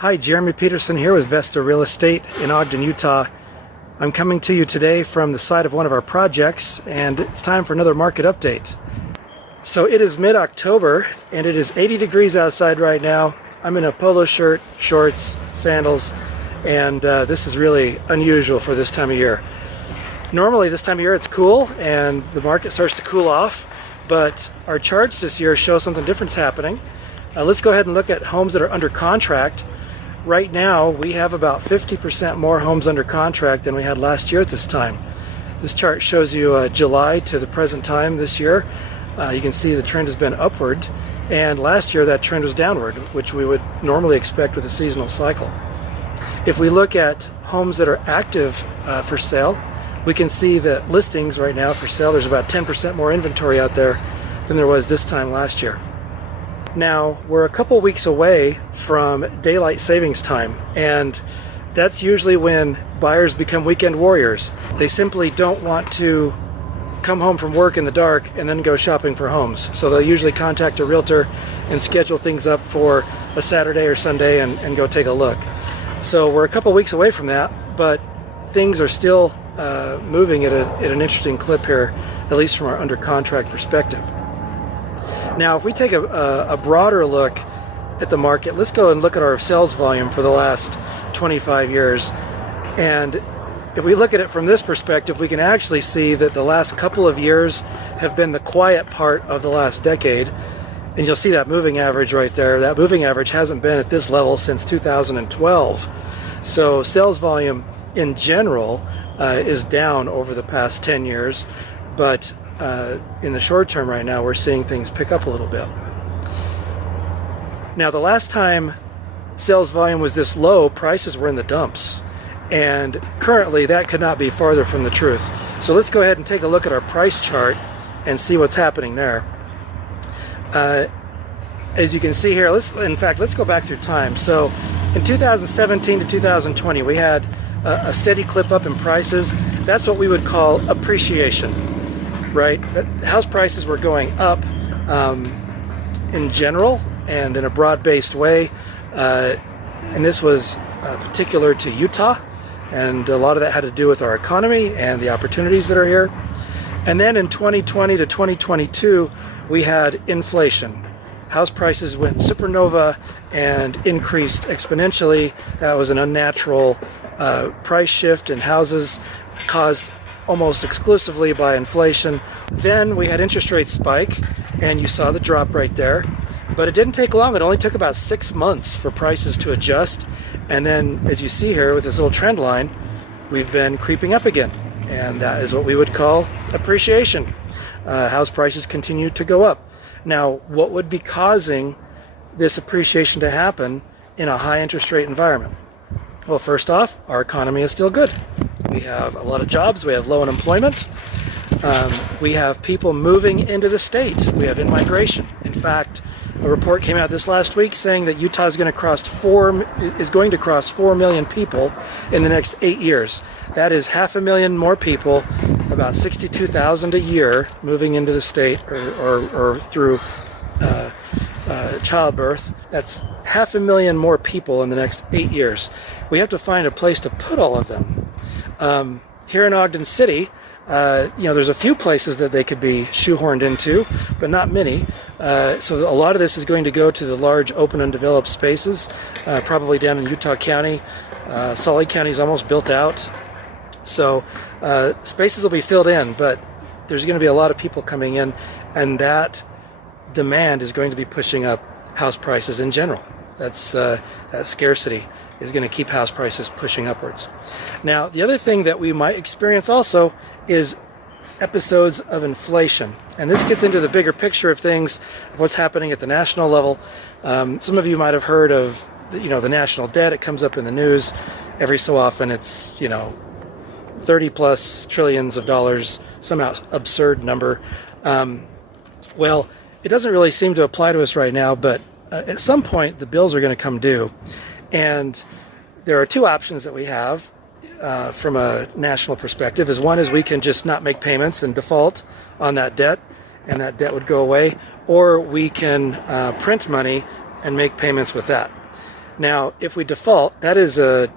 Hi, Jeremy Peterson here with Vesta Real Estate in Ogden, Utah. I'm coming to you today from the site of one of our projects, and it's time for another market update. So it is mid-October, and it is 80 degrees outside right now. I'm in a polo shirt, shorts, sandals, and this is really unusual for this time of year. Normally this time of year it's cool and the market starts to cool off, but our charts this year show something different's happening. Let's go ahead and look at homes that are under contract. Right now we have about 50% more homes under contract than we had last year at this time. This chart shows you July to the present time this year. You can see the trend has been upward, and last year that trend was downward, which we would normally expect with a seasonal cycle. If we look at homes that are active for sale, we can see that listings right now for sale, there's about 10% more inventory out there than there was this time last year. Now, we're a couple weeks away from daylight savings time, and that's usually when buyers become weekend warriors. They simply don't want to come home from work in the dark and then go shopping for homes. So they'll usually contact a realtor and schedule things up for a Saturday or Sunday and go take a look. So we're a couple weeks away from that, but things are still moving at an interesting clip here, at least from our under contract perspective. Now, if we take a broader look at the market, let's go and look at our sales volume for the last 25 years. And if we look at it from this perspective, we can actually see that the last couple of years have been the quiet part of the last decade. And you'll see that moving average right there. That moving average hasn't been at this level since 2012. So sales volume in general is down over the past 10 years, but in the short term right now we're seeing things pick up a little bit. Now, the last time sales volume was this low, prices were in the dumps, and currently that could not be farther from the truth. So let's go ahead and take a look at our price chart and see what's happening there. As you can see here, let's go back through time. So in 2017 to 2020 we had a steady clip up in prices. That's what we would call appreciation, right? House prices were going up in general and in a broad-based way, and this was particular to Utah, and a lot of that had to do with our economy and the opportunities that are here. And then in 2020 to 2022 we had inflation. House prices went supernova and increased exponentially. That was an unnatural price shift in houses caused almost exclusively by inflation. Then we had interest rates spike, and you saw the drop right there. But it didn't take long. It only took about 6 months for prices to adjust. And then, as you see here with this little trend line, we've been creeping up again. And that is what we would call appreciation. House prices continue to go up. Now, what would be causing this appreciation to happen in a high interest rate environment? Well, first off, our economy is still good. We have a lot of jobs. We have low unemployment. We have people moving into the state. We have in-migration. In fact, a report came out this last week saying that Utah is going to cross 4 million people in the next 8 years. That is 500,000 more people, about 62,000 a year, moving into the state or through childbirth. That's 500,000 more people in the next 8 years. We have to find a place to put all of them. Here in Ogden City, there's a few places that they could be shoehorned into, but not many. So a lot of this is going to go to the large open undeveloped spaces, probably down in Utah County. Salt Lake County is almost built out. So spaces will be filled in, but there's going to be a lot of people coming in, and that demand is going to be pushing up house prices in general. That scarcity is going to keep house prices pushing upwards. Now, the other thing that we might experience also is episodes of inflation. And this gets into the bigger picture of things, of what's happening at the national level. Some of you might have heard of the national debt. It comes up in the news every so often. It's 30 plus trillions of dollars, some absurd number. Well, it doesn't really seem to apply to us right now, but at some point the bills are going to come due. And there are two options that we have from a national perspective. One is we can just not make payments and default on that debt, and that debt would go away, or we can print money and make payments with that. Now, if we default, that is a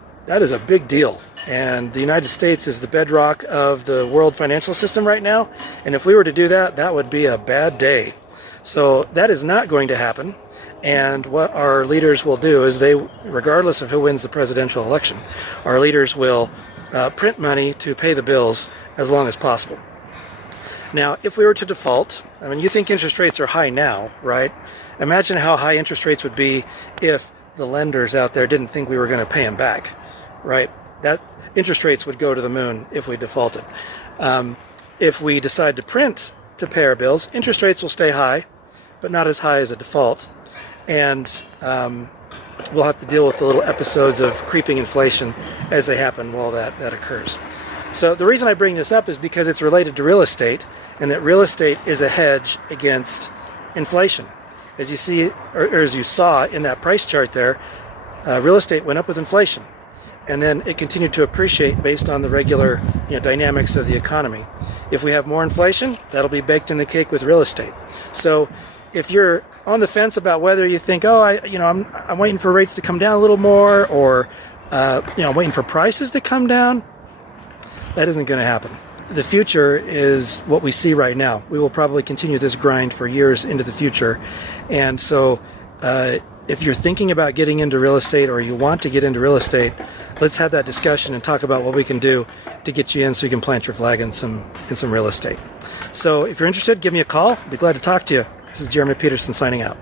big deal. And the United States is the bedrock of the world financial system right now. And if we were to do that, that would be a bad day. So that is not going to happen. And what our leaders will do is regardless of who wins the presidential election, our leaders will print money to pay the bills as long as possible. Now, if we were to default, I mean, you think interest rates are high now, right? Imagine how high interest rates would be if the lenders out there didn't think we were going to pay them back, right? That interest rates would go to the moon if we defaulted. If we decide to print to pay our bills, interest rates will stay high, but not as high as a default. And we'll have to deal with the little episodes of creeping inflation as they happen while that occurs. So the reason I bring this up is because it's related to real estate, and that real estate is a hedge against inflation. As you see, or as you saw in that price chart there, real estate went up with inflation, and then it continued to appreciate based on the regular dynamics of the economy. If we have more inflation, that'll be baked in the cake with real estate. So if you're on the fence about whether you think, I'm waiting for rates to come down a little more, or I'm waiting for prices to come down, that isn't going to happen. The future is what we see right now. We will probably continue this grind for years into the future. And so if you're thinking about getting into real estate, or you want to get into real estate, let's have that discussion and talk about what we can do to get you in so you can plant your flag in some real estate. So if you're interested, give me a call. I'd be glad to talk to you. This is Jeremy Peterson signing out.